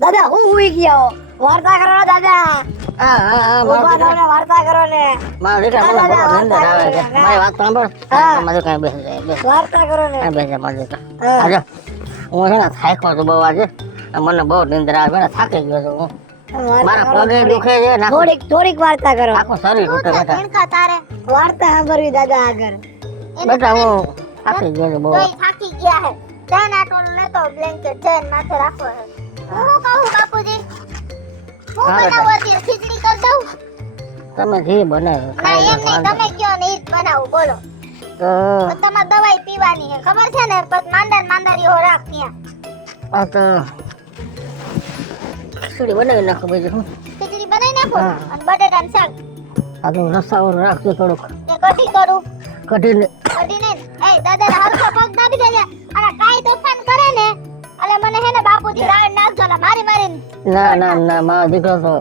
દાદા હું હુઈ ગયો વાર્તા કરો ને દાદા. હા ઉભા થાઓ ને વાર્તા કરો ને. મારા દીકરા મને બહુ નિંદર આવે છે. મારી વાત સાંભળ. હા. મારે કઈ બેસી જાય બેસ. વાર્તા કરો ને. બેસે મારા દીકરા. હા. આજે હું છે ને થાક્યો છું બહુ આજે. મને બહુ નિંદર આવે છે. થાકી ગયો છું હું. મારા પગે દુખે છે ને થોડીક વાર્તા કરો. આખું શરીર શું ઉઠે છે બેટા. ઝીણકા તારે? વાર્તા સાંભળવી દાદા આગળ. બેટા હું થાકી ગયો છું બહુ. તોય થાકી ગયા હે. જઈને આ ટોલ લેતો બ્લેન્કેટ જઈને માથે રાખો હે. હું કહું બાપુજી, હું હા, બનાવું અત્યારે ખીચડી કરી દઉં? તમે જે બનાવો ના ખાઈ એમ નહીં, લો. તમે કયો ને ઈ જ બનાવું, બોલો. તો તો તમારે દવાઈ પીવાની છે ખબર છે ને? પછી માંદારીઓ રાખ ત્યાં. આ તો ખીચડી બનાવી નાખો બીજું શું. ખીચડી બનાવી નાખો હા. અને બટેટાનું શાક. આ તો રસાવાળું રાખજો થોડુંક. ને કઢી કરું. કઢીને કઢીને એ દાદાને હરખો પગ દાબી દેજે. અને કાંઈ તોફાન કરે ને એટલે મને હે ને બાપુજી રાડ નાખજો ને મારીને. ના મારો દીકરો તો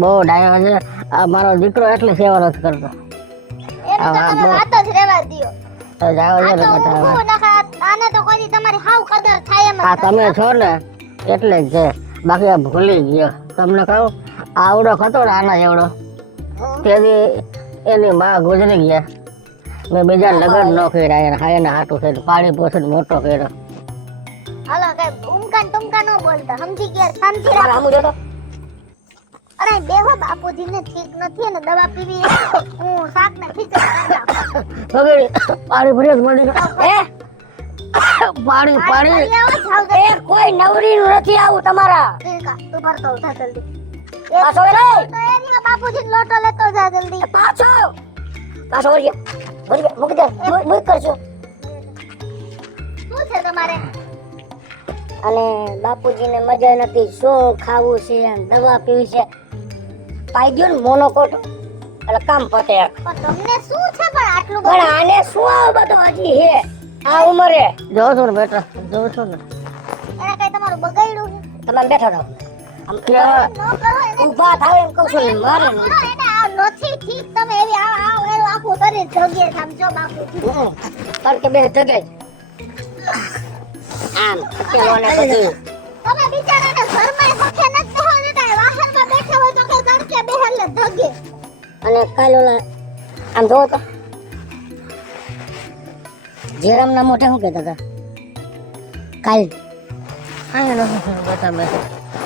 બહુ ડાયો છે. આ મારો દીકરો એટલે સેવા નથી કરતો. એનું તો તમે વાત જ રહેવા દ્યો. તો જાવ આ છે ને તો બેટા હવે. હું નખા આને તો કોઈ દી તમારી હાવ કદર થાય એમ જ આ નથી. તમે છો ને એટલે જ છે. બાકી આ ભૂલી ગયો. તમને કહું આવડો હતો ને આના જેવડો તેથી એની માં ગુજરી ગયા. મેં બીજા લગ્ન ન કર્યા હા એને હાટું થઈને પાણી પોષણ મોટો કર્યો. હાલો કઈ ઉમકા ટુમકા ન બોલતા, સમજી ગયા? શાંતિ રાખો. આમ જોતો અરે બેહો, બાપુજી ને ઠીક નથી ને દવા પીવી છે. હું શાક ને ખીચડી કરી નાખું. વગેરે પાણી ભર્યો મળી એ પાણી પાણી કરી આવો, જાઓ એ કોઈ નવરીનું નથી આવું તમારા. ઝીણકા, તું ભરતો ઉઠા જલ્દી. પાછો વળી. તો એની બાપુજી લોટો લેતો જા જલ્દી. પાછો વળી ગયા. મૂકી દે મૂક કરજો. શું છે તમારે? અને બાપુજીને મજા નથી, શું ખાવું છે, દવા પીવી છે. પાઈ દો ને મોનોકોટ એટલે કામ પતે. પણ તમને શું છે પણ આટલું પણ બધું? આને શું આવું બધું હજી હે આ ઉંમરે. જોઉં છું ને બેટા જોઉં છું ને. એને કઈ તમારું બગાડ્યું છે? તમે બેઠા રહો. આમ ક્યાં? ન કરો એને. ઊભા થાવ એમ કહું છું ને મારે ન કરો એને. આ નથી ઠીક. તમે એવી એનું આખું શરીર જગ્યે સમજો બાપુજી. કારણ કે બે જગે આમ પેલો ને બધું. તમે બિચારાને ઘરમાં હખે નથી બેહવા દેતા. વાહનમાં બેઠા હોય તો કે તડકે બેહે એટલે ધગે. અને કાલ ઓલા આમ જોવો તો જેરામના મોઢે શું કહેતા હતા કાલ? કાંઈ નથી થયું બેટા મેં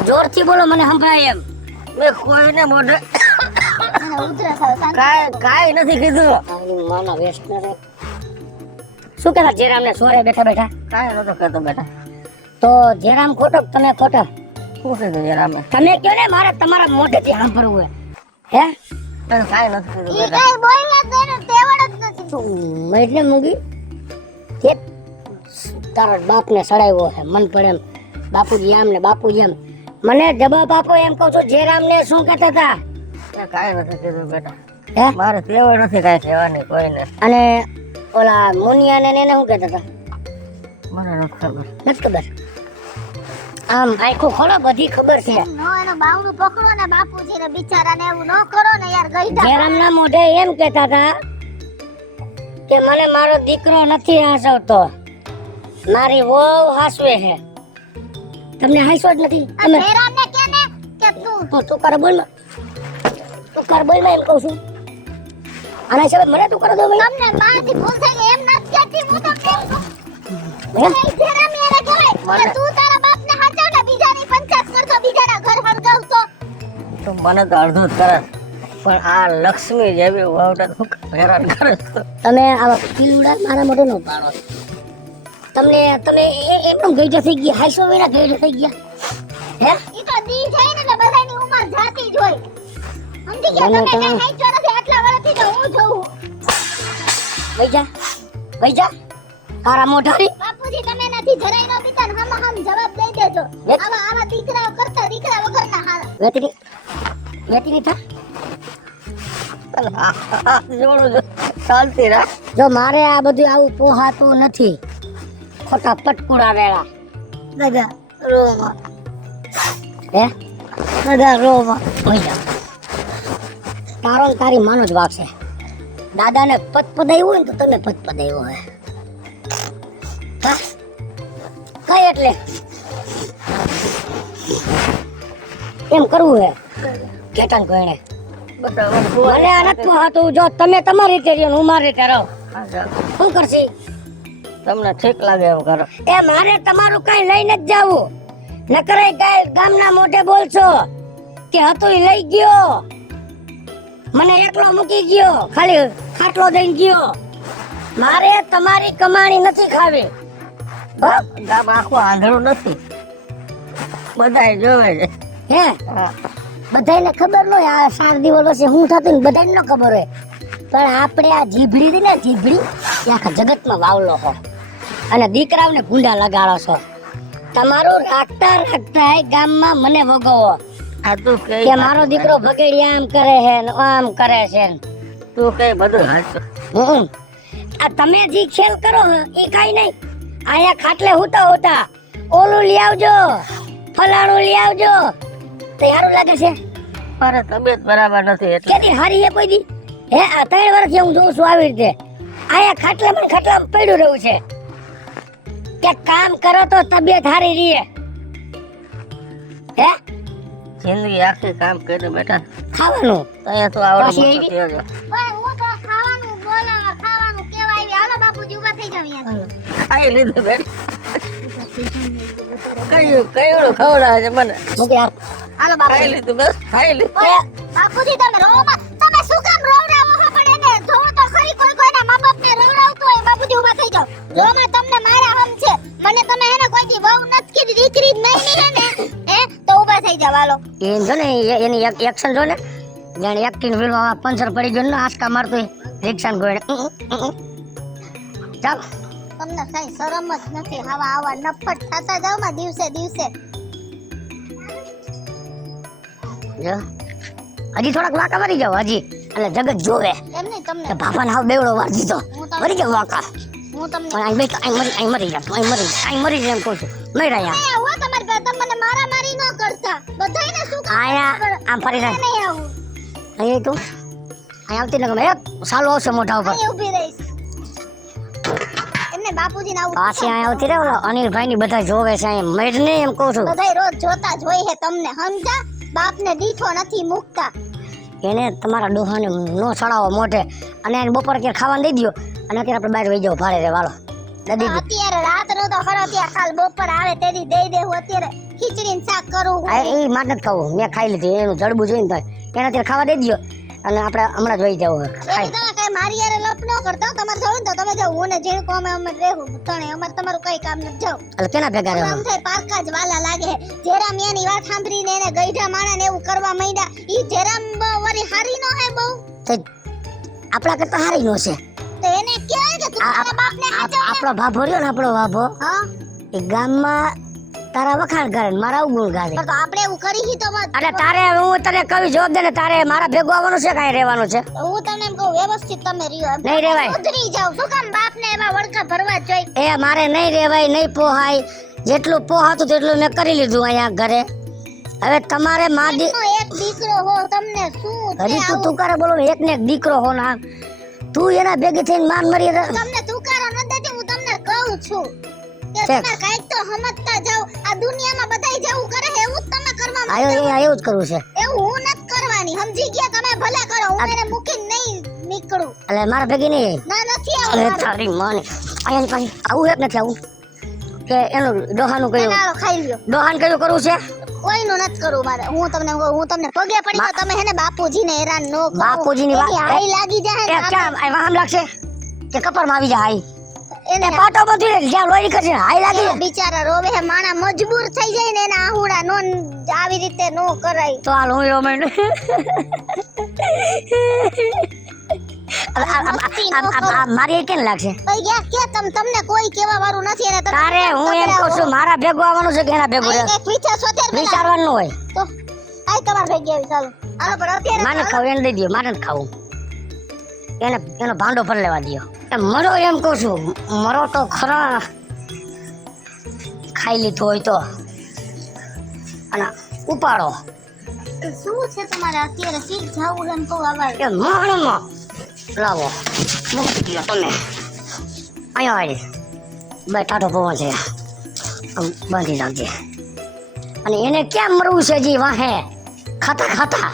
જોરથી બોલો મને સંભળાય એમ. મેં કોઈને મોઢે અને ઉધરસ આવે. શાંતિ. કાંઈ નથી કીધું. આની માના વેસ્ટ ન રહે. શું કહેતા જેરામને સોરે બેઠા બેઠા? કાંઈ નતો કહેતો બેટા. તો જેરામ ખોટો કે તમે ખોટા? શું કીધું જરા મેં? તમે કયો ને મારે તમારા મોઢેથી સાંભળવું હોય. હે કાંઈ નથી કીધું ઈ બેટા. કાંઈ બોલે તો એનું તેવડ જ નથી. મેં એટલે મૂકી કે તારા બાપને સડાવ્યો છે મન પડે એમ. બાપુજી આમ ને બાપુજી એમ. મને જવાબ આપો એમ કહું છું. જેરામને શું કહેતા હતા? મેં કાંઈ નથી કીધું બેટા. હે મારે તેવડ નથી કાંઈ કહેવાની કોઈને. અને ઓલા મુનિયાને ને એને શું કહેતા હતા? મને નથી ખબર. નથી ખબર. આમ આખો ખોલો બધી ખબર છે. નો એનો બાવડું પકડો ને બાપુજી ને બિચારાને એવું ન કરો ને યાર. ગઈઢા. જેરામના મોઢે એમ કહેતા હતા કે મને મારો દીકરો નથી હાંસવતો, મારી વહુ હાંસવે છે. તમને હાંસવો જ નથી. આ તમે ભેરાને કે ને કે તું કરે બોલ માં. તું કર બોલ માં એમ કહું છું. આના હિસાબે મને તું કરો દો ભાઈ. તમને મારાથી ભૂલ થઈ ગઈ એમ નથી કહેતી. હું તો કેમ છું? હે? એ ભેરાને એને કહેવાય કે તું તારા બાપને હાચવ ને બીજાની પંચાયત કરતો, બીજાના ઘર હરગાવતો. તો મને તો અડધું જ કરે પણ આ લક્ષ્મી જેવી વહુને શું હેરાન કરે છે? તમે આવા પીલુડા મારા મોઢે નો પાડો. તમને તમે એમનું ગઈઢા થઈ ગયા. હાઈસો વિના ગઈઢા થઈ ગયા. હે ઈ તો દી જાય ને એટલે બધાની ઉંમર જાતી જ હોય. સમજી ગયા? મને તમે તો- કઈ હાચો નથી. આટલા વર્ષથી તો હું જોઉં. વઈ જા તારા મોઢાની. બાપુજી તમે નથી જરાય ન પીતા ને હમ જવાબ દઈ દેજો. વેત. આવા દીકરાઓ કરતા દીકરા વગરના હારા. વેતીની થા. જોડું છું. શાંતિ રાખ. જો મારે આ બધું આવું પોહાતું નથી. ખોટા પટકુડા વેળા. દાદા રોમાં. હે દાદા રોમાં. વઈ જા. તારો ને તારી માનો જ વાગશે. દાદાને પદપદાયું હોય ને તો તમે પદપદાયું હોય. હા કઈ એટલે એમ કરવું હે કેતન કોઈને બધા મને આ નથી પોહાતું. જો તમે તમારી રીતે રહ્યો ને હું મારી રીતે રહું શું કરશી? તમને ઠીક લાગે એવું કરો. એ મારે તમારું કઈ લઈને જ જાવું. નકરે કાલ ગામના મોઢે બોલશો કે હતું ઈ લઈ ગયો, મને એકલો મૂકી ગયો, ખાલી ખાટલો દઈને ગયો. મારે તમારી કમાણી નથી ખાવી. ગામ આખું આંધળું નથી, બધાય જોવે છે. હે હા, બધાયને ખબર ન હોય આ 4 દિવસ વચ્ચે શું થતું ને બધાને ન ખબર હોય. પણ આપણે આ જીભડી હતી ને જીભડી એ આખા જગતમાં વાવલો છો અને દીકરાઓને ગુંડા લગાડો છો. તમારું રાખતા રાખતા ગામમાં મને વગોવો આ તું કે કે મારો દીકરો ભગેડી આમ કરે છે ને આમ કરે છે ને. તું કે બધું હાચું. હમ. આ તમે જે ખેલ કરો એ કઈ નહીં. આયા ખાટલે હોતા ઓલું લઈ આવજો, ફલાણું લઈ આવજો તો સારું લાગે છે. મારે તબિયત બરાબર નથી એટલે કેદી હારી હે કોઈ દી? હે આ 3 વર્ષથી હું જોઉં છું આવી રીતે. આયા ખાટલામાં પડ્યું રહ્યું છે કે કામ કરો તો તબિયત હારી રહે. હે જિંદગી આખી કામ કરી બેઠા. ખાવાનું અહીંયા તો આવડે પાછી મોટો થયો છે. પણ હું તો ખાવાનું બોલાવા ખાવાનું કેવા આવી. હાલો બાપુજી ઊભા થઈ જાવ અહીંયા. ખાઈ લીધું બેટા. કયું ખવડાવે છે મને? મૂકે યાર. હાલો ખાઈ બાપુજી. લીધું, બસ ખાઈ લીધું. ઓય, બાપુજી તમે રોમાં તમે શું કામ રોવડાવો છો? પણ એને જોવો તો ખરી કોઈ કોઈના મા બાપને રોવડાવતો હોય. બાપુજી ઊભા થઈ જાવ. રોમાં તમને મારા હમ છે. મને તમે હેને કોઈથી વહુ નથી કીધી, દીકરી જ નહીં હે ને તો ઊભા થઈ જાવ. હાલો એમ જો ને એની એક્શન જો ને જાણે એક્ટિંગ ફિલ્મમાં પંચર પડી ગયો ને આંચકા મારતો રિક્ષા ને ગોળે. ચાલ તમને કઈ શરમ જ નથી. આવા નફટ થતા જાવ માં દિવસે દિવસે. જો હજી થોડાક વાંકા વરી જાવ હજી એટલે જગત જોવે એમ નહીં કે તમને બાપાને હાવ બેવડો વાર દીધો. વરી જાવ વાંકા. હું તમને પણ અહીં મરી જાય એમ કહું છું. નહીં રહ્યા નહીં આવું હો. તમારી પાસે તમે મને મારામારી ન કરતા. બધાયને શું કામ આયા આમ ફરી જાય નહીં આવું. અહીં તું અહીં આવતી ને ગમે સાલો આવશે મોઢા ઉપર અહીં ઊભી રહીશ. એમને બાપુજીને આવું પાછી અહીં આવતી રે ઓલો અનિલભાઈ ની બધા જોવે છે અહીં મર ને એમ કહું છું. બધાય રોજ જોતા જ હોય હે તમને. સમજા? બાપને દીઠો નથી મૂકતા. એને તમારા ડોહાને નો ચડાવો મોઢે અને એને બપોરે ક્યારે ખાવાનું દઈ દો અને અત્યારે આપણે બહાર વહી જાવ ભાડે રે વાળો દાદી અત્યારે રાત નો તો ખરો ત્યાં કાલ બપોર આવે તેથી દઈ દેવું. અત્યારે ખીચડી ને શાક કરું. આ એ માટે જ ખાવું મેં ખાઈ લીધું એનું જડબું જોઈને થાય એને અત્યારે ખાવા દઈ દો અને આપણે હમણાં જ વહી જાવ ખાઈ. તમે કઈ મારી યારે લપ ન કરતા. તમારે જવું ને તો તમે જાવ. હું ને જે કોમે અમે રહેવું તણે અમારે તમારું કઈ કામ નથી. જાવ એટલે કેના ભેગા આમ રહેવાનું? થાય પારકા જ વાલા લાગે. જેરામ એની વાત સાંભળીને એને ગઈઢા માણા ને એવું કરવા માંડ્યા. ઈ જેરામ વરી હારી નો હે બહુ. તો આપણા કરતા હારી નો છે. તો એને કહેવાય કે તું તારા બાપને હાચવ. આપણો ભાભો રહ્યો ને આપણો ભાભો હા એ ગામમાં તારા વખાણ કરે ને મારા અવગુણ ગાશે. પણ તો આપણે એવું કરી હી તો મત. એટલે તારે હું તને કવિ જવાબ દે ને તારે મારા ભેગું આવવાનું છે કાંઈ રહેવાનું છે? હું તમને એમ કહું વ્યવસ્થિત તમે રહ્યો. નહીં રહેવાય. સુધરી જાવ. શું કામ બાપને એવા વળકા ભરવા જ જોઈએ? એ મારે નહીં રહેવાય નહીં પોહાય. જેટલું પોહાતું તેટલું મેં કરી લીધું અહીંયા ઘરે. હવે તમારે માદી એકનો એક દીકરો હો. તમને શું છે હજી આવું? તું કરે બોલો ને એક ને એક દીકરો હો ના તું એના ભેગી થઈને માર મરી તમને તુકારો ન દેતી. હું તમને કહું છું કે છે. તમે કાંઈક તો સમજતા જાવ. આ દુનિયામાં બધાય જેવું કરે છે એવું જ તમે કરવા આયો માંડો. એ એવું જ કરવું છે. એવું હું નથી કરવાની. સમજી ગયા? તમે ભલે કરો. હું એને મૂકીને નહીં નીકળું. એટલે મારા ભેગી નહીં. ના નથી અરે આવું. તારી માને અહીંયા પાછી આવું એક નથી આવું કે એનું ડોહાનું કયું નાળો ખાઈ લ્યો. ડોહાન કયું કરવું છે? કોઈનું નથી કરવું મારે. હું તમને એમ કહું, હું તમને પગે પડી તો તમે હેને બાપુજીને હેરાન ન કરો. બાપુજીની વાત- એની હાઈ લાગી જાય એ ને ક્યાં આ વાહમ લાગશે કે કપરમાં આવી જાય હાઈ એને એ પાટો બધી જ્યાં લોહી કરશે હાઈ લાગી જાય. બિચારા રોવે હે. માણા મજબૂર થઈ જાય ને એના આહુડા નો આવી રીતે નો કરાય. તો હાલ હું એવો માંડ મારી કેમ લાગશે? ભાઈ ગયા કે તમને કોઈ કેવા વાળું નથી. એને તમે તારે હું એમ કહું છું મારા ભેગું આવવાનું છે કે એના ભેગું રહે? કઈક વિચારશો ત્યારે પેલા. વિચારવાનું હોય. તો આય તમારે ભેગી આવી. ચાલો હાલો. પણ અત્યારે માને ખાવું એને દઈ દો મારે નથી ખાવું એનો ભાંડો પર લેવા દો. મરો એમ કહું છું મરો તો ખરા ખાઈ લીધું હોય તો અને ઉપાડો શું છે તમારે અત્યારે સીટ જાવું એમ કહું આવા. એ માણમાં લાવો મૂકી દો તમે અહીંયા આવી બે ટાટો પવન છે આમ બાંધી નાખજે અને એને કેમ મરવું છે જી વાહે ખાતા ખાતા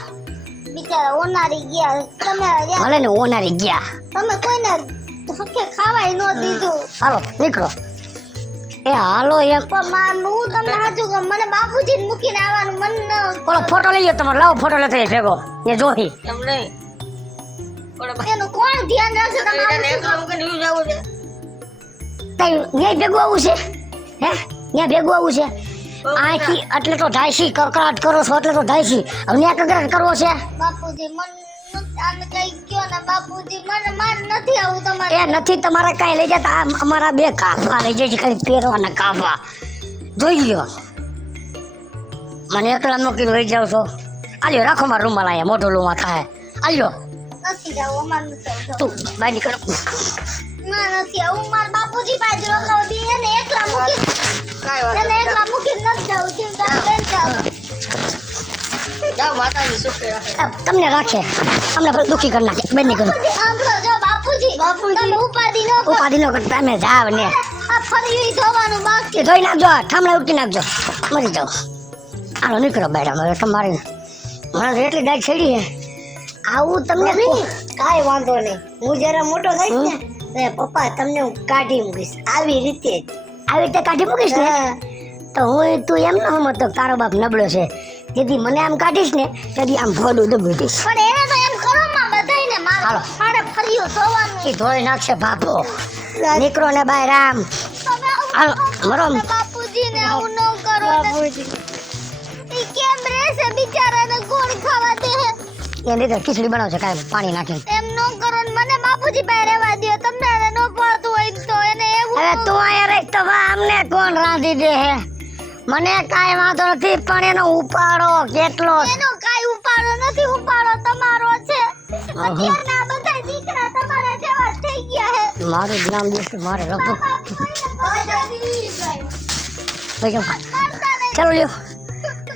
બિચારા ઓનારી ગયા તમે ભલે ને ઓનારી ગયા. તમે કોઈને હકે ખાવાય ન દીધું. હાલો નીકળો. એ હાલો એમ પણ હું તમને સાચું કહું, મને બાપુજી મૂકીને આવવાનું મન ન. ઓલો ફોટો લઈ લો તમારો. લાવો ફોટો લેતો ભેગો એ જોઈ. એમ નહીં એનું કોણ ધ્યાન રાખશે તમારું? ન્યાય ભેગું આવું છે હે? ન્યાય ભેગું આવું છે? આથી એટલે તો ઢાઈસી કકડાટ કરો છો એટલે તો ઢાઈસી. હવે ન્યા કકડાટ કરવો છે? બાપુજી મન આને કઈ કયો ને બાપુજી, મને માર નથી આવું તમારે. એ નથી તમારે કાંઈ લઈ જતા. આ અમારા 2 કાફા લઈ જાય છે, ખાલી પહેરવાના કાફા. જોઈ લ્યો મને એકલા મૂકીને લઈ જાવ છો. આલ્યો રાખો મારા રૂમાલ અહીંયા, મોટો રૂમાલ થાય. આલ્યો નથી જાવું, અમાર નથી આવું. તું બહાર નીકળ. ના નથી આવું, માર બાપુજી પાસે રોકાવ દી એને એકલા મૂકી. એને એકલા મૂકી નથી જાવું. ચિંતા બેન જાવ. જાઓ માતાજી સુખે રાખે. તમને રાખે અમને પછી દુખી કરી નાખે. બેન નીકળ. આંભળો જો બાપુજી, તમે ઉપાધિ ન કરો. ઉપાધિ નો કરતા તમે જાવ ને. આ ફરી ધોવાનું બાકી. એ ધોઈ નાખજો, ઠામડા ઉઠી નાખજો, મરી જાઓ. હાલો નીકળો બેડા. હવે તમારે મને એટલી દાજ છેડી હે. આવું તમને કાંઈ વાંધો નહીં. હું જરા મોટો થઈશ ને પપ્પા તમને હું કાઢી મૂકીશ આવી રીતે જ. આવી રીતે કાઢી મૂકીશ ને તો હું તું એમ ન સમજતો કે તારો બાપ નબળો છે. જેથી મને આમ કાઢીશ ને તેથી આમ ભોડું દબી દઈશ. પણ એને તો એમ કરો માં બધાયને હાલો. મારે ફર્યું ધોવાનું. એ ધોઈ નાખશે બાપો. નીકળો ને બાય રામ. તમે આવું હાલો મરો. બાપુજીને આવું ન કરો ને. ઈ કેમ રહેશે બિચારાને ગોળ ખાવા દે? એ લીધે ખીચડી બનાવશે કાંઈ પાણી નાખીને. એમ ન કરો ને, મને બાપુજી પાસે રહેવા દો. તમને એને ન પાડતું હોય તો એને એવું. હવે તું અહીંયા રહી તો અમને કોણ રાંધી દે હે? મને કાંઈ વાંધો નથી, પણ એનો ઉપાડો કેટલો. એનો કાઈ ઉપાડો નથી, ઉપાડો તમારો છે. અત્યારના બધા દીકરા તમારા જેવા જ થઈ ગયા હે. મારું જ નામ દેશે મારે રખો. ચલો લ્યો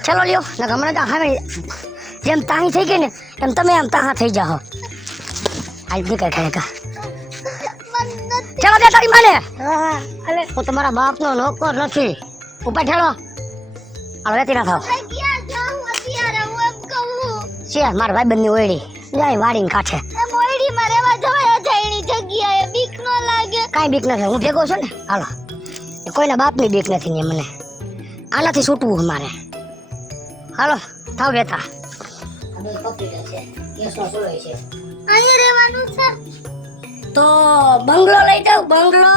ચલો લ્યો ને હમણાં તો હવે જેમ તાહી થઈ ગઈ ને એમ તમે આમ તાહા થઈ જાઓ. આજ નીકળ કા. ચલો દે તારી માને. અલે હું તમારા બાપનો નોકર નથી. ઉપર ઠેલો. હાલો રેતી ના થાવ. ક્યાં જાઉં અત્યારે હું એમ કહું. છે મારા ભાઈબંધની ઓયડી જાય વાડીને કાંઠે. એ મોયડીમાં રહેવા જવાય અજાયણી જગ્યાએ. બીક ન લાગે? કાંઈ બીક નથી, હું ભેગો છું ને. હાલો કોઈના બાપની બીક નથી ને મને. આનાથી છૂટવું મારે. હાલો થાવ બેઠા. અહીં રહેવાનું છે તો બંગલો લઈ જાવ. બંગલો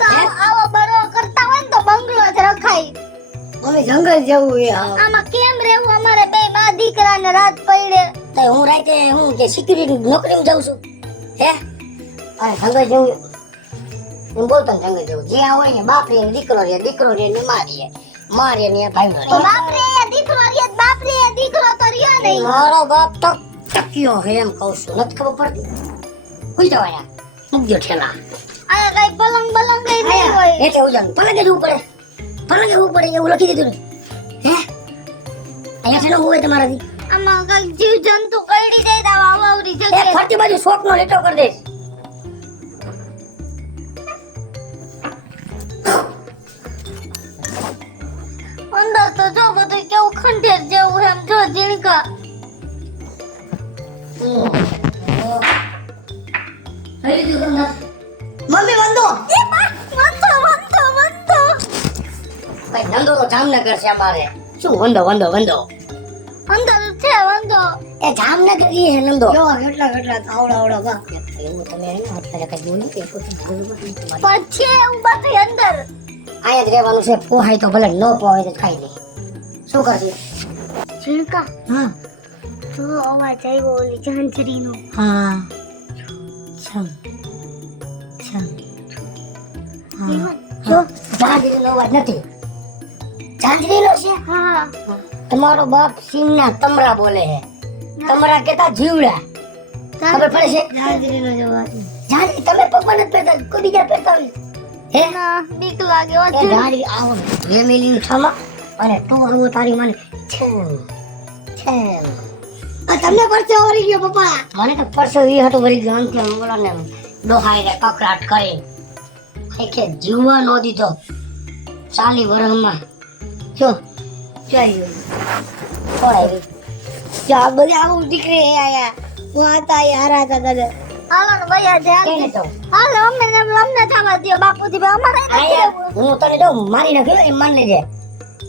તો આવો બરો કરતા હોય ને તો બંગલો જ રખાય. અમે જંગલ જવું એ હા. આમાં કેમ રહેવું? અમારે બે માં દીકરાને રાત પડે. તો હું રાતે હું કે સિક્યુરિટી નોકરીમાં જાઉં છું હે? અરે જંગલ જવું હું બોલતો ને જંગલ જવું. જ્યાં હોય ને બાપ રે દીકરો રે, દીકરો રે ને મારે ને ભાઈ રે. બાપ રે દીકરો રે, બાપ રે દીકરો તો રહ્યો નહીં. મારો બાપ તો ટક્યો હે એમ કહું છું. નથી ખબર પડતી? હોઈ જવાય મૂકજો ઠેલા. આ કઈ પલંગ બલંગ કઈ નહીં હોય. એટલે ઉજાન પલંગે જવું પડે. પલંગે જવું પડે એવું લખી દીધું ને હે? અહીંયા છે ને હોય તમારાથી. આમાં કઈ જીવ જંતુ કરડી જાય તો આવરી એક જગ્યાએ. ફરતી બાજુ શોકનો લીટો કરી દઈશ. અંદર તો જો બધું કેવું ખંડેર જેવું એમ જો ઝીણકા. મમ્મી બંધો. એ બા વંતો વંતો વંતો. ભાઈ ધંધો તો જામનગર છે અમારે. શું વંદો વંદો વંદો? અંદર છે વંતો. એ જામનગર ઈ હે નંદો. જો કેટલા આવડા બા. એવું તમે એને અત્યારે કઈ બોલ્યું કે પોતે બોલવું પડે તમારે. પણ છે એવું બધું અંદર. અહીંયા જ રહેવાનું છે. પોહાય તો ભલે ન પોહાય તો ખાઈ નહીં. શું કરશે? ઝીણકા હા જો અવાજ આવ્યો ઓલી ઝાંઝરીનો. હા છમ છમ. જો ઝાંઝરીનો અવાજ નથી. ઝાંઝરીનો છે. હા તમારો બાપ સિંહના તમરા બોલે છે. તમરા કેતા જીવડા. ખબર પડે છે? હાજરીનો જવાબ. ઝાંઝરી તમે પપ્પા નથી પહેરતા, કોઈ બીજા પહેરતા હોય હે? ના બીક લાગે ઓ એ ઝાંઝરી આવો ફેમિલી થવા અને તો હું તારી મને છેમ છેમ. આ તમને પરચો વળી ગયો પપ્પા. મને તો પરસો એ હતો વળી ગયો અંતે બોલો ને ડોહાઈ રે કકડાટ કરી કઈ કે જીવવા નો દીધો 40 વર્ષમાં. જો ચાલ્યો કોણ આવી જા બધા આવું દીકરી હે આયા હું આતા હારા હતા દાદા હાલો ને ભૈયા કેને ધ્યાન તો હાલો અમને થવા દો બાપુજી ભાઈ અમારે આયા હું તને જો મારી નાખ્યો એમ માન લેજે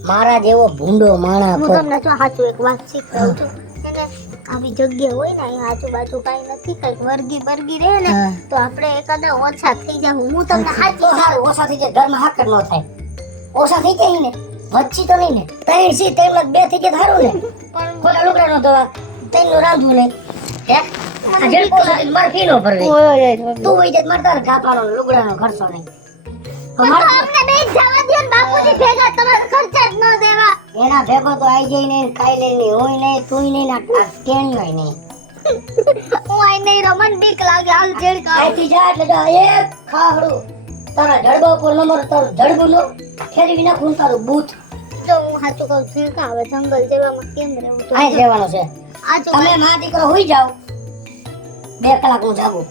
મારા જેવો ભૂંડો માણા હું તમને જો સાચું એક વાત શીખવું છું એને આવી જગ્યા હોય ને અહીં આજુબાજુ કાંઈ નથી કઈક વર્ગી રહે ને હા. તો આપણે એકાદા ઓછા થઈ જાવ હું તમને તો સાચી સારું ઓછા થઈ જાય ઘરમાં હાકર ન થાય ઓછા થઈ જાય ને વચ્ચી તો નહીં ને ત્રણ સી ત્રણ બે થઈ જાય સારું ને પણ ખોલા લુગડા નો ધોવા ત્રણ નું રાંધવું નહીં હે આ જડકો સાથે મારે ફી નો ભરવી તું હોય જાય મારે તારે કાપાનો લુગડાનો ખર્ચો નહીં તો પણ મારે તો અમને બે જવા દો ને બાપુજી ભેગા તમારે ખર્ચા જ ન દેવા એના ભેગો તો આઈ જાય ને કાઈ લે નહીં હોય નહીં તુંય નહીં ના કેણી હોય નહીં હું આઈ નહીં રમન બીક લાગે હાલ જેડકા આઈથી જા એટલે જા એક ખાહડું તારા જડબા ઉપર નંબર તારું જડબું નો ફેરવી નાખું ને તારું બૂથ જો હું સાચું કહું છું કે હવે જંગલ જેવામાં કેમ રહેવું તો આઈ લેવાનો છે આજુ તમે માં દીકરો હોઈ જાઓ 2 કલાક હું જાગું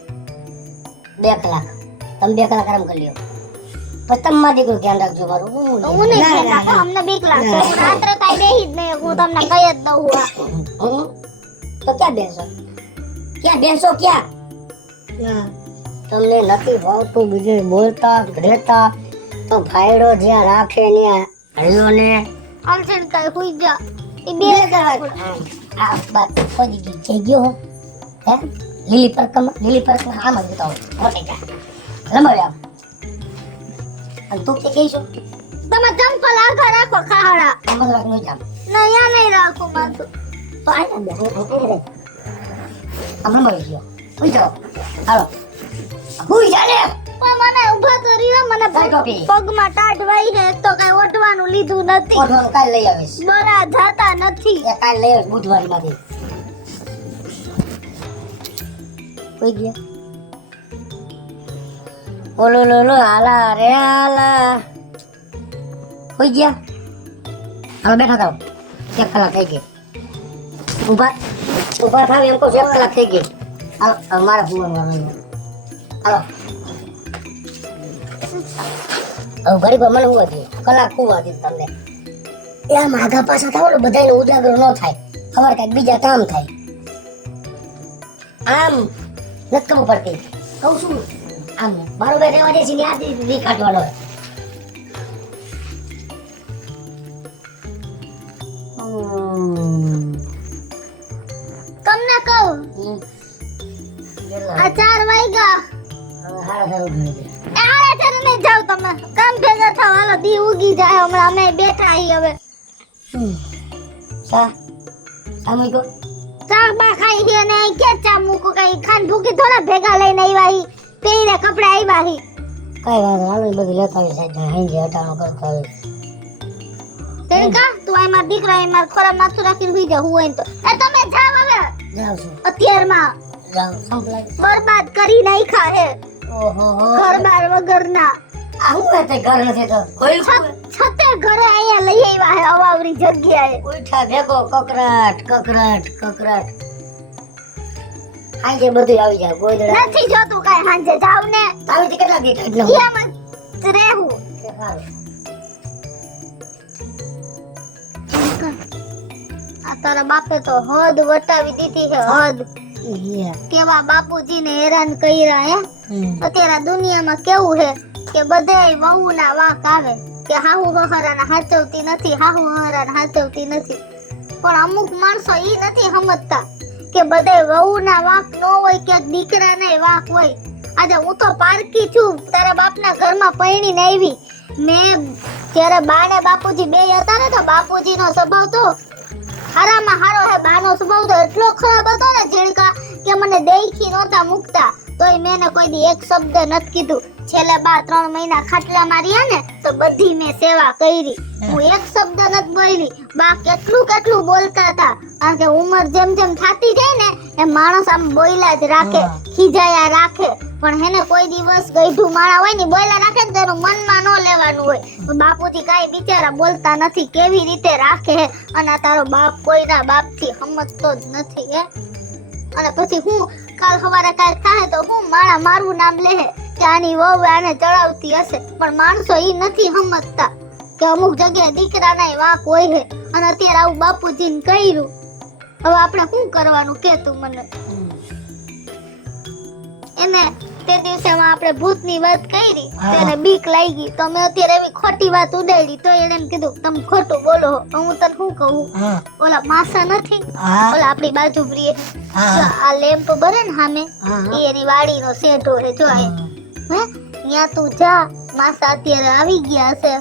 2 કલાક તમે 2 કલાક આરામ કરી લ્યો પછી તમે માં દીકરો ધ્યાન રાખજો મારું હું હું નહીં કહેતા અમને બીક લાગશે હું રાત્રે કાંઈ બેહી જ નહીં હું તમને કહી જ દઉં હું તો ક્યાં બેસો ક્યાં તમને નથી ભાવતું બીજું બોલતા રહેતા તો ભાઈડો જ્યાં રાખે ને હળ્યો ને હાલ જેડકા હુઈ જા એ બે આ બાત ખોજી ગઈ જઈ ગયો હો હે લીલી પરકમાં આમ જ બતાવો મોટે જા લંબાવ્યા અને તું કે કહીશું તમે ચંપલ આગળ રાખો ખાડા મતલબ નહીં જામ ના યા નહીં રાખું માથું તો આ ને આમ લંબાવી ગયો હુઈ જાઓ હાલો હુઈ જા ને પણ મને ઊભા તો રહ્યો મને ભાઈ ટોપી. પગમાં ટાઢ વાઈ છે એક તો કઈ ઓઢવાનું લીધું નથી ઓઢવાનું કાલ લઈ આવીશ બરા જાતા નથી એ કાલ લઈ આવીશ બુધવારી માંથી કોઈ ગયા ઓલો લો લો હાલા રે હાલા કોઈ ગયા હાલો બેઠા થાવ 1 કલાક થઈ ગઈ ઊભા થાવ એમ કહું 1 કલાક થઈ ગઈ હાલો હવે મારા ભૂવાનું હાલો હવે ઘડી પર મને હુવા દે કલાક હુવા દે તમને એમ આગા પાછા થાવ ને બધાને ઉજાગરો ન થાય ખબર કઈક બીજા કામ થાય આમ નથી ખબર પડતી કહું છું આમ મારો બે રહેવા દેશી ને આ દી કાઢવાનો હોય તમને કહું આ 4 વાગ્યા હારા સારું ઘણી આરે ચરે નહીં જાવ તમે કામ ભેગા થાવ હાલો દી ઉગી જાય હમણાં અમે બેઠા હી હવે સા સામુકો ચા બા ખાઈ હી અને અહીં કે ચા મૂકો કઈ ખાન ભૂકી થોડા ભેગા લઈને આવ્યા હી પહેરીને કપડા આવ્યા હી કઈ વાંધો હાલો બધી લેતા આવી સાહેબ હાંજે હટાણો કરતા આવે તેની કા તું આય માર દીકરા આય માર ખોરા માથું રાખીને હુઈ જા હું હોય તો એ તમે જાવ હવે જાવ છું અત્યારમાં જાવ સંભળાય બરબાદ કરી નાખ્યા હે ઓહો ઘર બાર વગરના આ હું તે ઘર નથી તો કોઈ છતે ઘરે અહીંયા લઈ આવ્યા હે અવાવરી જગ્યાએ ઉઠા ભેગો કકરાટ કકરાટ કકરાટ હાંજે બધું આવી જાય ગોદડા નથી જોતું કાઈ હાંજે જાવ ને આવી તે કેટલા દી કાઢ લઉં એમ જ રહેવું આ તારા બાપે તો હદ વટાવી દીધી છે હદ કેવા બાપુજીને હેરાન કર્યા હે અત્યારે દુનિયામાં કેવું છે કે બધાય વહુના વાંક આવે કે હાહુ હહરાને હાચવતી નથી હાહુ હહરાને હાચવતી નથી પણ અમુક માણસો ઈ નથી સમજતા કે બધાય વહુના વાંક ન હોય કે દીકરાને વાંક હોય આજે હું તો પારકી છું તારા બાપના ઘરમાં પરણીને આવી મેં જ્યારે બાને બાપુજી બે હતા ને તો બાપુજીનો સ્વભાવ તો હારામાં હારો હે બાનો સ્વભાવ તો એટલો ખરાબ હતો ને જીણકા કે મને દેખી નહોતા મુકતા તોય મેં એને કોઈ દી એક શબ્દ નથી કીધું છેલ્લે 3 મહિના ખાટલામાં રહ્યા ને તો બધી મેં સેવા કરી હું એક શબ્દ નથી બોલી બા કેટલું બોલતા હતા કારણ કે ઉંમર જેમ જેમ થાતી જાય ને એમ માણસ આમ બોયલા જ રાખે ખીજાયા રાખે પણ હેને કોઈ દિવસ ગઈઢું માણા હોય ને બોયલા રાખે ને તેનું મનમાં ન લેવાનું હોય બાપુજી કાઈ બિચારા બોલતા નથી કેવી રીતે રાખે હે અને આ તારો બાપ કોઈના બાપથી સમજતો જ નથી હે અને પછી હું કાલ સવારે કાંઈક થાય તો હું મારું નામ લે કે આની વહુ આને ચડાવતી હશે પણ માણસો ઈ નથી સમજતા કે અમુક જગ્યાએ દીકરાના વાંક હોય છે અને અત્યારે આવું બાપુજીને કર્યું. હવે આપણે શું કરવાનું કે તું મને? એને તે દિવસે આપણે ભૂતની વાત કરી તો એને બીક લાગી તો મેં અત્યારે એવી ખોટી વાત ઉડાડી તો એને એમ કીધું તમે ખોટું બોલો. હું તને શું કહું, ઓલા માસા નથી ઓલા આપણી બાજુ પ્રિય આ લેમ્પ બરે ને સામે એ એની વાડીનો શેઠો હે જો હે ત્યાં તું જા. માસા અત્યારે આવી ગયા હશે,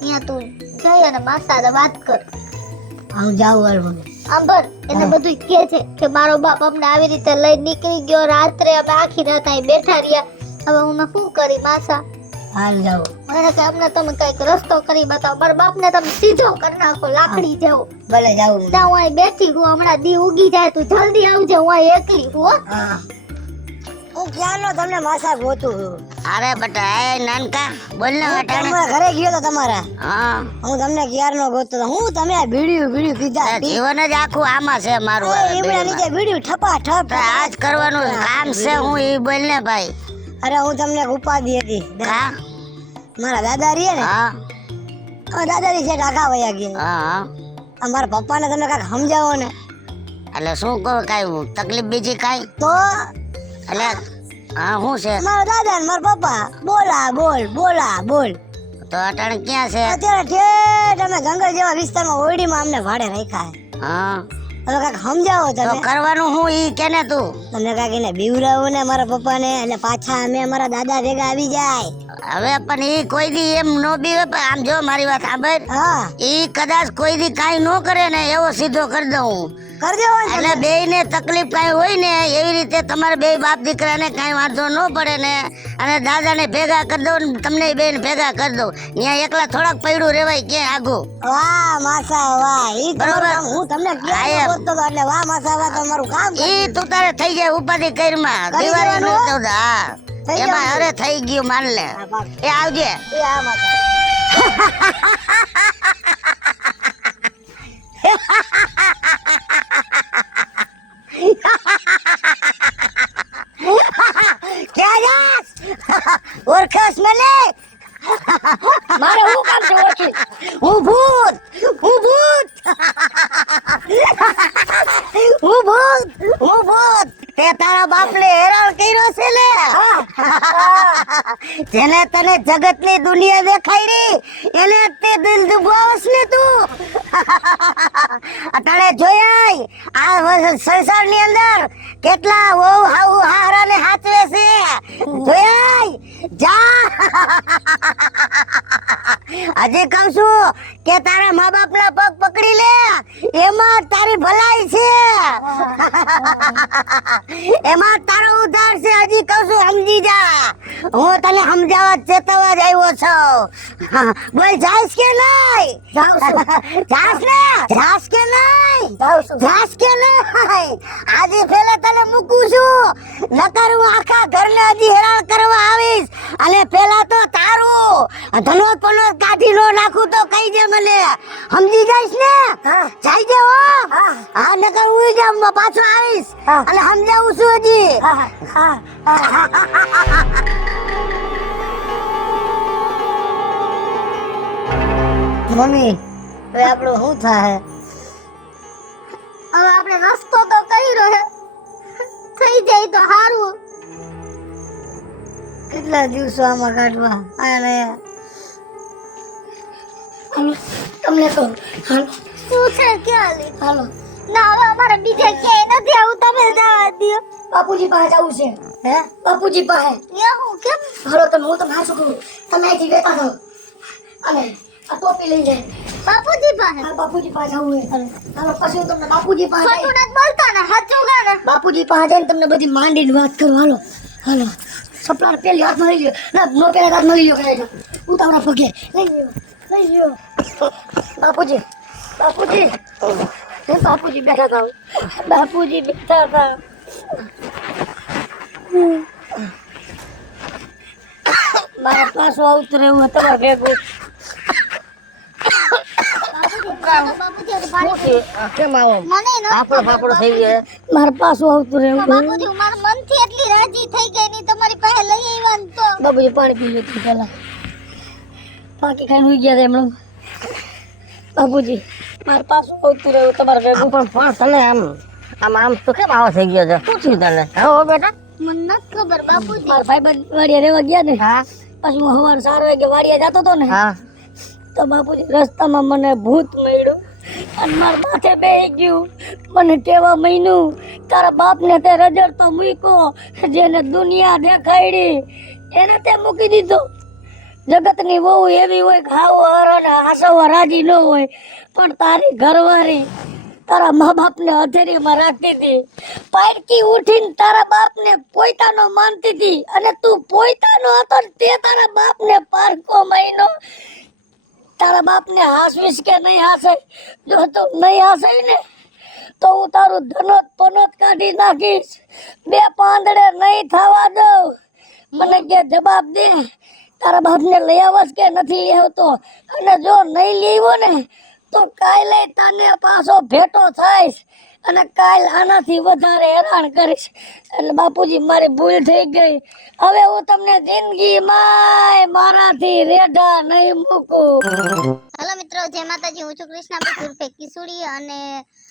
ત્યાં તું જઈ અને માસા વાત કર. હું જાઉં હાલ. આંબર એને બધું કહે છે કે મારો બાપ અમને આવી રીતે લઈ નીકળી ગયો, રાત્રે અમે આખી રાત અહીં બેઠા રહ્યા. હવે હું શું કરી માસા? હાલ જાઉં. મને કે અમને તમે કઈક રસ્તો કરી બતાવો. મારા બાપને તમે સીધો કરી નાખો લાકડી જેવો. ભલે જાઉં. ત્યાં હું અહીં બેઠી હું, હમણાં દી ઉગી જાય તું જલ્દી આવજે. હું અહીં એકલી હું હો. હું ક્યાંનો તમને માસા ગોતું છું. અરે બટા એ નાનકા બોલ ને વટાણે. તમારા ઘરે ગયો તો તમારા. હા હું તમને ક્યારનો ગોતતો હતો. હું તમે આ બીડીયું પીધા. જીવન જ આખું આમાં છે મારું. એમડા નીચે બીડીયું ઠપા ઠપ. આજ કરવાનું કામ છે. હું એ બોલ ને ભાઈ. અરે હું તમને ઉપાધિ હતી. હા મારા દાદા રીએ ને. હા દાદાજી છે ટાકા વયા ગયા. હા મારા પપ્પાને તમે કાંઈક સમજાવો ને. એટલે શું કહું, કાંઈ તકલીફ બીજી કાંઈ? તો એટલે હા શું છે? મારા દાદા ને મારા પપ્પા બોલા બોલ. તો અટાણે ક્યાં છે? અત્યારે ઠેઠ અમે જંગલ જેવા વિસ્તારમાં ઓરડીમાં અમને ભાડે રાખ્યા. હા હવે કાંઈક સમજાવો તો તમે. કરવાનું હું ઈ કે ને તું. તમે કાંઈક એને બીવરાવો ને મારા પપ્પાને, એટલે પાછા અમે અમારા દાદા ભેગા આવી જાય. હવે પણ ઈ કોઈ દી એમ નો બીવે. પણ આમ જો મારી વાત સાંભળ. હા ઈ કદાચ કોઈ દી કાંઈ નો કરે ને એવો સીધો કરી દઉં. કરી દેવો ને. એટલે બેય ને તકલીફ કાંઈ હોય ને એવી રીતે તમારે બે બાપ દીકરાને કાંઈ વાંધો ન પડે ને, અને દાદાને ભેગા કરી દઉં ને તમને બેન ભેગા કરી દઉં. ત્યાં એકલા થોડાક પૈડું રેવાય ક્યાંય આગું. વાહ માસા વાહ. ઈ તમારું બરોબર. કામ. હું તમને ક્યાં ગોતતો હતો એટલે વાહ માસા વાહ તમારું કામ. ઈ તું તારે થઈ જાય ઉપાધિ કરીમાં. કરી દિવાળી નો દેવાનું? તો હા થઈ એમાં જવાનું? અરે થઈ ગયું માન લે. એ આવજે. એ આ માસા. ક્યાં જાસ? ઓળખાસ મને? મારે હું કામ છે ઓળખી? હું ભૂત. હું ભૂત. હું ભૂત. તે તારા બાપને હેરાન કર્યો છે ને, જેને તને જગતની દુનિયા દેખાડી એને તે દિલ દુભાવસ ને તું. અટાણે જોયા આ સંસારની અંદર કેટલા વહુ હાઉ હારાને હાચવે છે. જોયા જા. હજી કહું છું કે તારા મા બાપના પગ પકડી લે, એમાં તારી ભલાઈ છે. એમાં તારો ઉદ્ધાર છે. હજી કહું છું સમજી જા. હું તને સમજાવવા ચેતવવા જ આવ્યો છું. બોલ જાઈશ કે નહીં? જાસ ને? જાસ કે નહીં? જાસ કે નહીં? આજે પેલા તને મૂકું છું, નકર હું આખા ઘરને હજી હેરાન કરવા આવીશ. અને પેલા તો તારું ધનોત પનોત કાઢી નો નાખું તો કહી દે મને. સમજી જઈશ ને? જાય છે હો. હા નકર હું જ પાછો આવીશ અને સમજાવું છું હજી. મમ્મી હવે આપણું શું થાય? હવે આપણે રસ્તો તો કર્યો હે, થઈ જાય તો સારું. કેટલા દિવસો આમાં કાઢવા? અને તમને કહું હાલો શું છે ક્યાં લી? હાલો ના હવે અમારે બીજે ક્યાંય નથી આવું, તમે જવા દો. બાપુજી પાસે જવું છે. હે બાપુજી પાસે યા હું કેમ? હાલો તમે હું તમને હાસું કહું. તમે અહીંથી બેઠા થાઓ અને આ ટોપી લઈ જાય. બાપુજી પાસે હા બાપુજી પાસે જવું હોય. હાલો પછી હું તમને બાપુજી પાસે ખોટું નથી બોલતા ને, સાચું કહો ને. બાપુજી પાસે જઈને તમને બધી માંડીને વાત કરું. હાલો હાલો સપલાને પેલી હાથમાં લઈ લ્યો. ના નો પેલા હાથમાં લઈ લ્યો કરે છે. ઉતાવળા પગે લઈ લ્યો. બાપુજી બાપુજી બાપુજી બેઠા થાવ. બાપુજી બેઠા થાવ. મારા પાછું આવતું રહેવું તમારે ભેગું. બાપુજી હવે પાડી કેમ આવો? મને ન ફાફડો થઈ ગયો. મારે પાછું આવતું રહેવું. બાપુજી હું મારા મનથી એટલી રાજી થઈ ગઈ ની તમારી પાસે લઈ આવ્યા ને તો. બાપુજી પાણી પી લો પેલા. બાકી ખાઈને સુઈ ગયા હતા એમણે. બાપુજી મારે પાછું આવતું રહ્યું તમારે ભેગું. પણ તને આમ તો કેમ આવો થઈ ગયો છે? શું થયું તને? હો બેટા. મને નથી ખબર બાપુજી. મારા ભાઈબંધ વાડિયા રહેવા ગયા ને, હા પછી હું સવારે 4 વાગે વાડિયા જતો હતો ને, હા તો બાપુજી રસ્તામાં મને ભૂત મળ્યું અને મારા માથે બેસી ગયું. મને ટેવા મહિનું તારા બાપને તે રજડતો મૂક્યો, જેને દુનિયા દેખાડી એને તે મૂકી દીધો. જગતની બહુ એવી હોય કે હાવ અને હાસવા રાજી ન હોય, પણ તારી ઘરવાળી તારા મા બાપને હથેળીમાં રાખતી હતી. પાડકી ઉઠીને તારા બાપને પોતાનો માનતી હતી, અને તું પોતાનો હતો ને તે તારા બાપને પારકો મહિનો. તારા બાપને હાસવીશ કે નહીં હાસે? જો તું નહીં હાસે ને તો હું તારું ધનોત પનોત કાઢી નાખીશ. 2 પાંદડે નહીં થવા દઉં. મને કે જવાબ દે, તારા બાપને લઈ આવસ કે નથી લઈ આવતો? અને જો નહીં લઈ આવ્યો ને તો કાલે તને પાછો ભેટો થાઈશ અને કાલ આનાથી વધારે હેરાન કરીશ. એટલે બાપુજી મારી ભૂલ થઈ ગઈ. હવે હું તમને જિંદગીમાં મારાથી રેઢા નહીં મૂકું. હેલો મિત્રો, જય માતાજી. હું છું કૃષ્ણા ઉર્ફે કિશોરી અને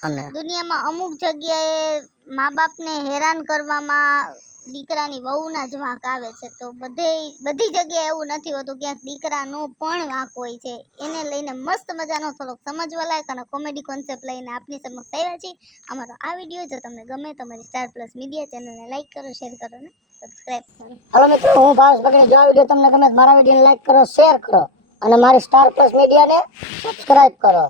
અને દુનિયામાં અમુક જગ્યાએ મા બાપને હેરાન કરવામાં દીકરાની વહુના જ વાંક આવે છે. તો બધી જગ્યાએ એવું નથી હોતું, ક્યાંક દીકરાનો પણ વાંક હોય છે. એને લઈને મસ્ત મજાનો થોડોક સમજવા લાયક અને કોમેડી કોન્સેપ્ટ લઈને આપની સમક્ષ આવ્યા છીએ. અમારો આ વિડીયો જો તમને ગમે તો અમારી સ્ટાર પ્લસ મીડિયા ચેનલને લાઈક કરો, શેર કરો અને સબસ્ક્રાઇબ કરો. હાલો મિત્રો, હું ભાવેશ બગડી. જો આ વિડીયો તમને ગમે તો મારા વિડીયોને લાઈક કરો, શેર કરો અને મારી સ્ટાર પ્લસ મીડિયાને સબસ્ક્રાઇબ કરો.